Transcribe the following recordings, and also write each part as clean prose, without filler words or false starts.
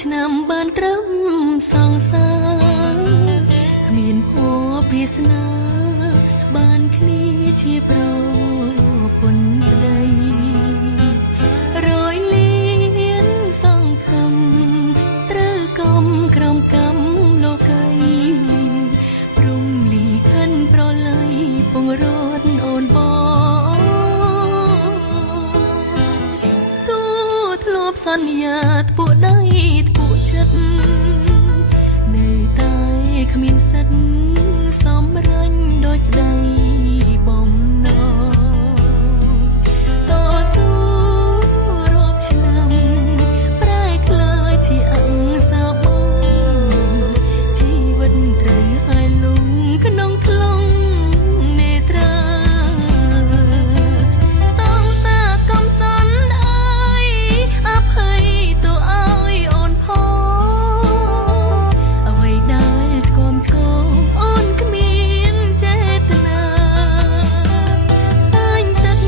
ឆ្នាំបានត្រឹមសងសាគ្មានភ័ព្វវាសនាបានគ្នាជាប្រពន្ធប្តីរយលៀនសង្ឃឹមត្រូវកំក្រំកម្មលោកីព្រំលីខិនប្រឡ័យពងរត់អូនបងទូធ្លាប់សន្យាពួកដៃពួកចិត្តនៅតែគ្មានសិទ្ធសំរាញ់ដូចក្តីបំណងតស៊ូរាប់ឆ្នាំប្រែក្លាយជាអង្សាបងជីវិតត្រូវឲ្យលងក្នុងថ្លង់នេត្រាសងសាកំសន់អើយអភ័យទៅឲ្យអូនផងអ្វីដែលឆ្គមឆ្គងអូនគ្មានចេតនាអញទឹក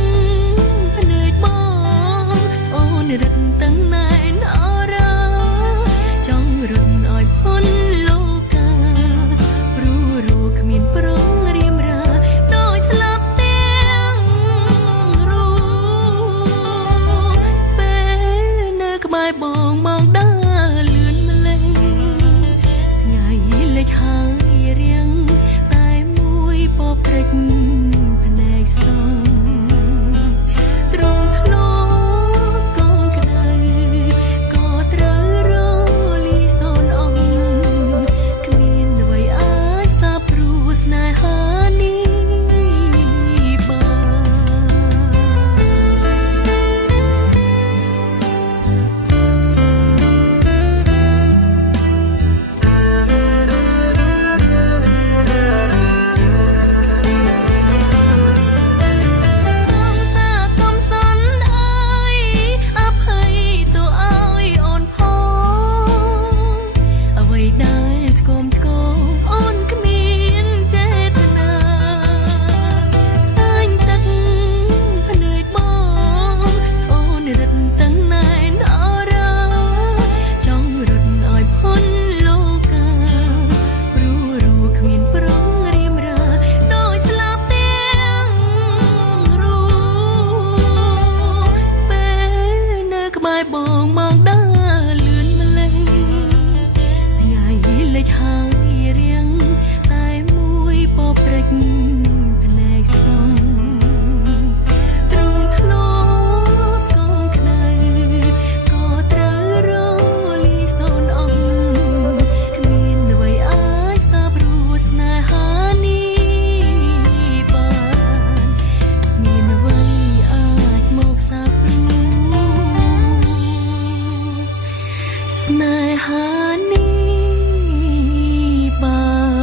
ភ្នែកបងអូនរឹតទាំងណែនអរ៉ាចង់រត់ឲ្យพ้นលោកកាព្រោះរੂគ្មានប្រងរៀមរាដោយស្លាប់ទាំងរូពេលនៅក្បែរបងមកដើរលឿនម្លេងថ្ងៃលិចហើយរៀងតែមួយពព្រិចភ្នែកសងត្រង់ធ្នោកងក្ដៅក៏ត្រូវរលីសូនអងគ្មានអ្វីអាចសាបព្រោះស្នេហានេះបានសងសាកំសន់អើយអភ័យទៅឲ្យអូនផងអ្វីដែលឆ្គមឆ្គងអូនគ្មានចេតនាអញទឹកភ្នែកបងអូនរឹតទាំងណែនអរ៉ាចង់រត់ឲ្យพ้นលោកកាព្រោះរੂគ្មានប្រងរៀមរាដោយស្លាប់ទាំងរូពេលនៅក្បែរបងមកដើរលឿនម្លេងថ្ងៃលិចហើយរៀងតែមួយពព្រិចភ្នែកសងទ្រង់ធ្លាប់កងក្ដៅក៏ត្រូវរលីសូនអងគ្មានអ្វីអាចសាបព្រោះស្នេហានេះបានមានអ្វីអាចមកសាបព្រោះស្នេហានេះបាន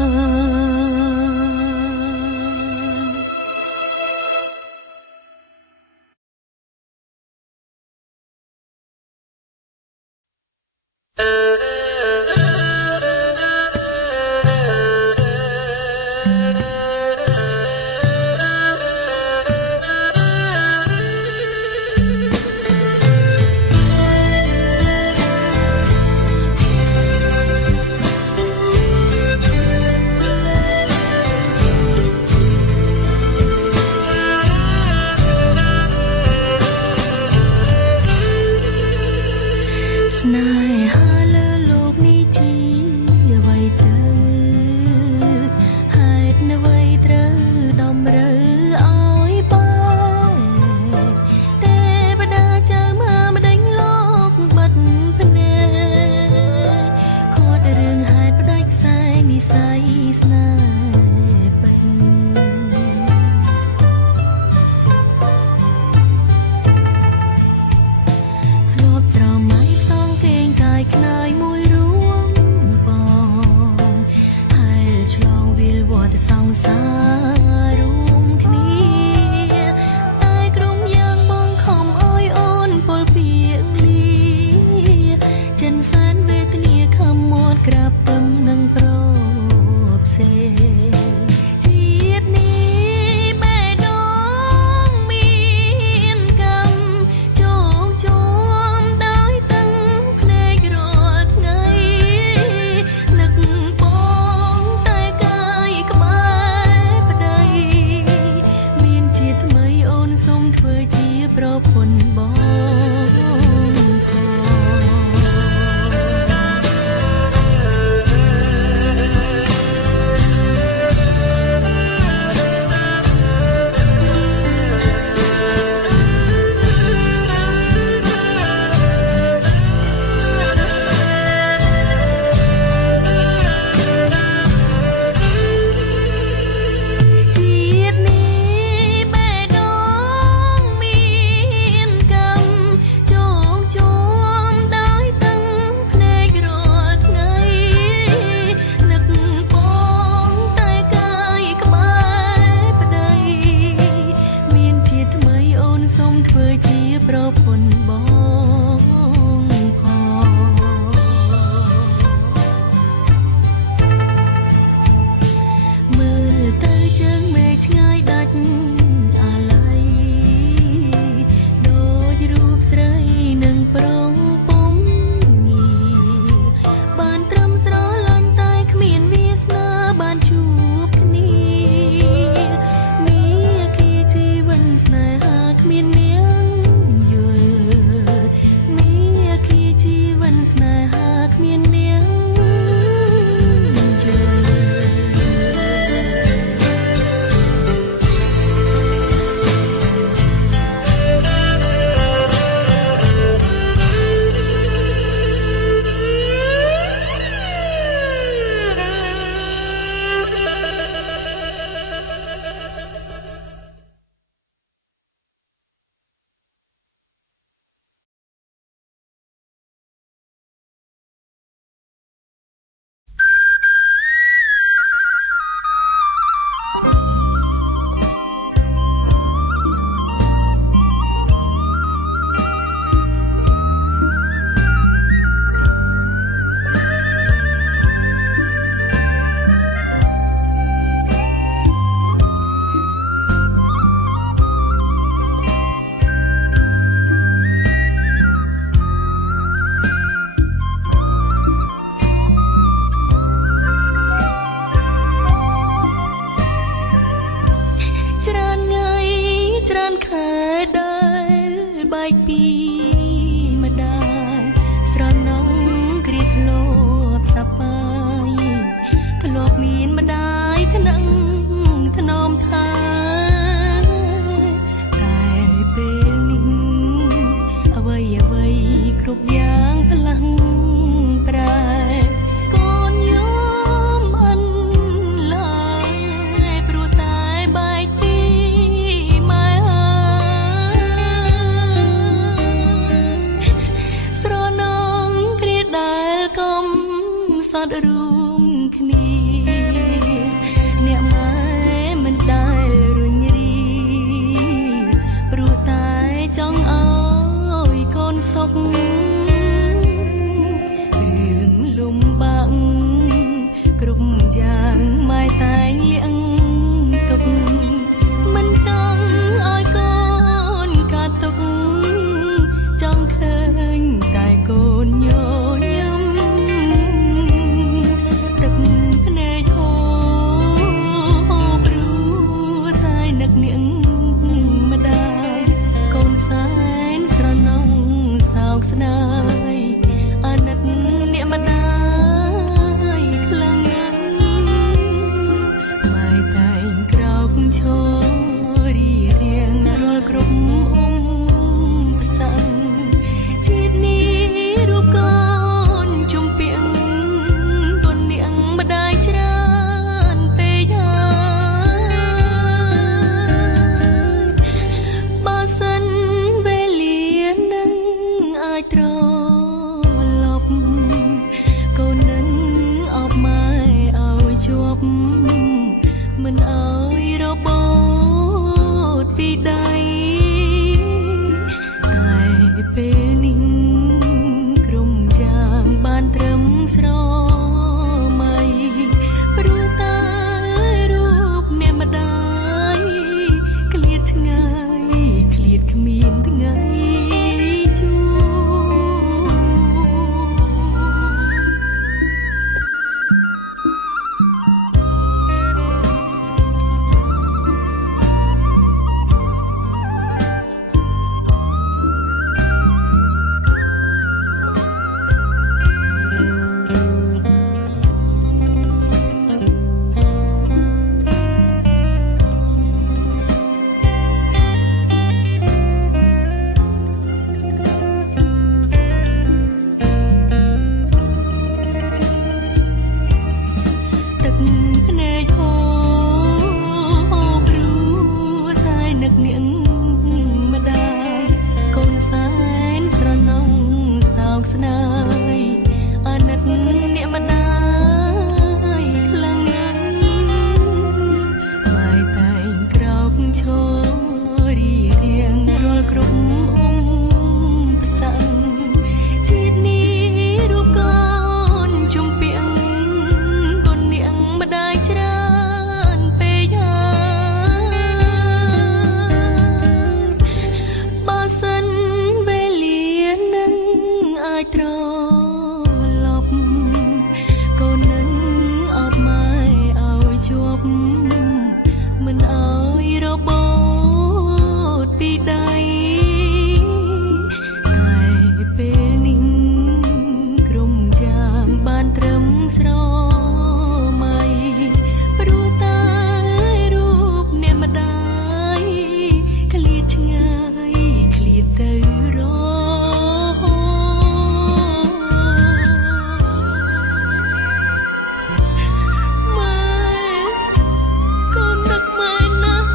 ស្នេហាលើលោកនេះជាអ្វីទៅហេតុអ្វីត្រូវតម្រូវឲ្យបែកទេវតាចៅមកម្ដេចលោកបិទភ្នែកខត់រឿងហេតុផ្ដាច់ខ្សែនិស័យស្នេហ៍ពិតធ្លាប់ស្រមៃផ្សងគេងកាយខ្នើយមួយរួមបងហែលឆ្លងវិលវត្តសង្សាររួមគ្នាតែក្រុមយ៉ាងបងខំឲ្យអូនពលពីងលាចិនសែនវេទនាខំមាត់ក្រាបទឹមនឹងប្រផ្សេងជាតិនេះបេះដូងមានកម្មជោគជុំដោយទឹកភ្នែករត់ សតរួមគ្នាអ្នកម៉ែមិនដែលរុញរីព្រោះតែចង់ឲ្យកូនសុខរឿងលំបាកគ្រប់យ៉ាងម៉ែតែងលៀងទុកមិនចង់ឲ្យកូនកាត់ទុកចង់ឃើញតែកូនញញឹមទឹកភ្នែកហូរព្រោះតែនឹកនាងម្ដាយកូនសែនស្រណងសោកស្ដាយអាណិតអ្នកម្ដាយខ្លាំងណាស់ម៉ែតែងក្រោកឈររៀងរាល់គ្រប់អ៊ំផ្សាំងជាតិនេះរូបកូនជំពាក់បុណ្យនាងម្ដាយច្រើនពេកហើយបើសិនវេលានឹងអាចត្រឡប់កូននឹងអបម៉ែឲ្យជាប់មិនឲ្យរបូតពីដៃតែពេលនេះក្រុមយ៉ាងបានត្រឹមស្រមៃព្រោះតែរូបអ្នកម្ដាយក្លៀតឆ្ងាយក្លៀតគ្មានថ្ងៃជួទឹកភ្នែកហូរព្រោះតែនឹកនាងម្ដាយកូនសែនស្រណងសោកស្ដាយអាណិតអ្នកម្ដាយខ្លាំងណាស់ម៉ែតែងក្រោកឈររៀងរាល់គ្រប់អ៊ំផ្សាំងជាតិនេះរូបកូនជំពាក់បុណ្យនាងម្ដាយច្រើនពេកហើយបើសិនវេលានឹងអាចត្រឡប់កូននឹងអបម៉ែឲ្យជាប់មិនឲ្យរបូតពីដៃតែពេលនេះក្រុមយ៉ាងបានត្រឹមស្រមៃព្រោះតែរូបអ្នកម្ដាយក្លៀតឆ្ងាយក្លៀតទៅរហូតម៉ែកូននឹកម៉ែណាស់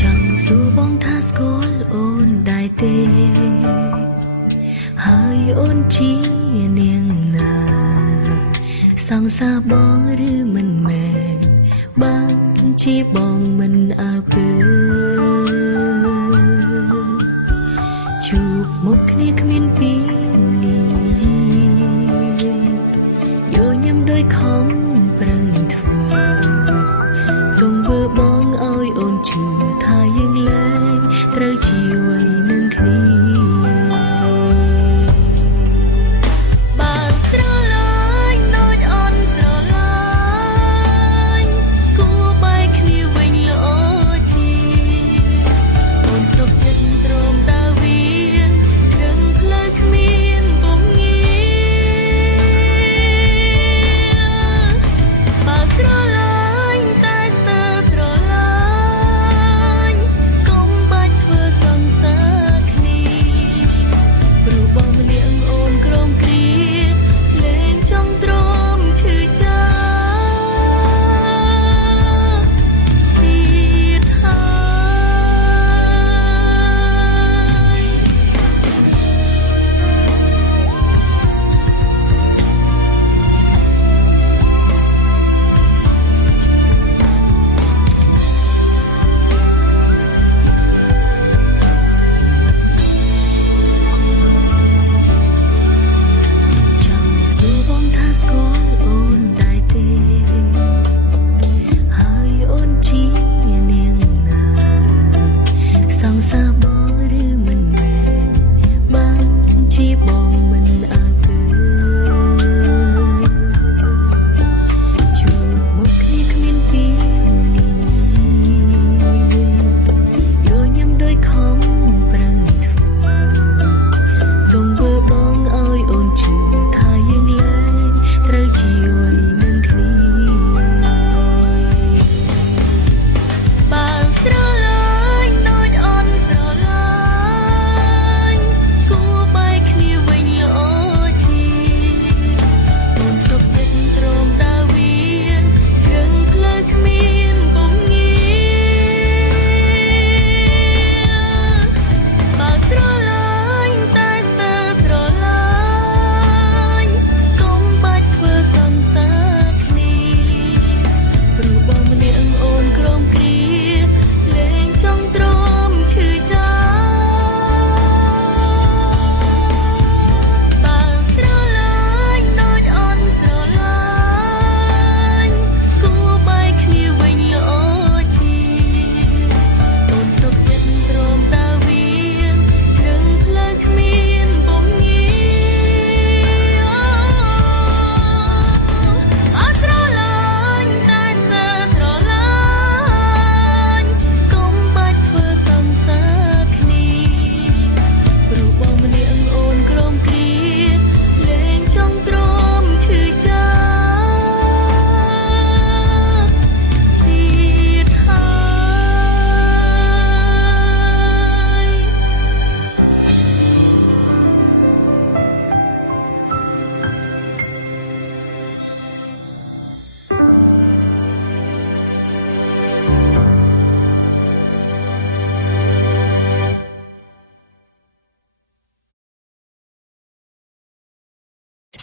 ចង់សួរបងថាស្គាល់អូនដែរទេហើយអូនជានាងណាសង្សារបងឬមិនមែនបានជាបងមិនអើពើជួបមុខគ្នាគ្មានពីនេះយោញ៉ាំដោយខំប្រឹងធ្វើកុំបើបងឲ្យអូនជឿថាយើងលែងត្រូវជាវ័យនឹងគ្នាបានស្រឡាញ់ដូចអូនស្រឡាញ់គួរបែកគ្នាវិញល្អជា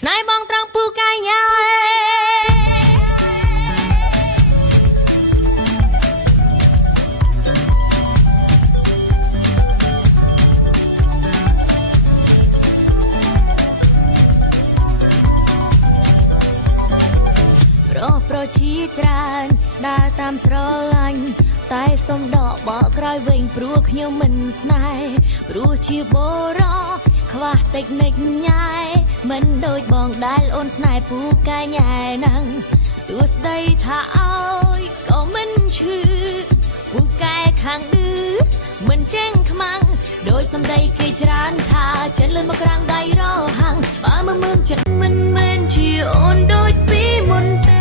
ស្នេហ៍បងត្រង់ពូកាយញ៉ាប្រជាច្រើនដើរតាមស្រឡាញ់តែសុំដកបកក្រោយវិញព្រោះខ្ញុំមិនស្នេហ៍ព្រោះជាបរោខ្វះតិចនិចញ៉ែមិនដូចបងដែលអូនស្នេហ៍ពូកែញ៉ែហ្នឹងទោះស្ដីថាអើយក៏មិនឈឺពូកែខាងឌឺមិនចេញខ្មាំងដោយសម្ដីគេច្រើនថាចិត្តលឿនមកក្រាំងដៃរហាំងបើមើលចិត្តមិនមែនជាអូនដូចពីមុនទេ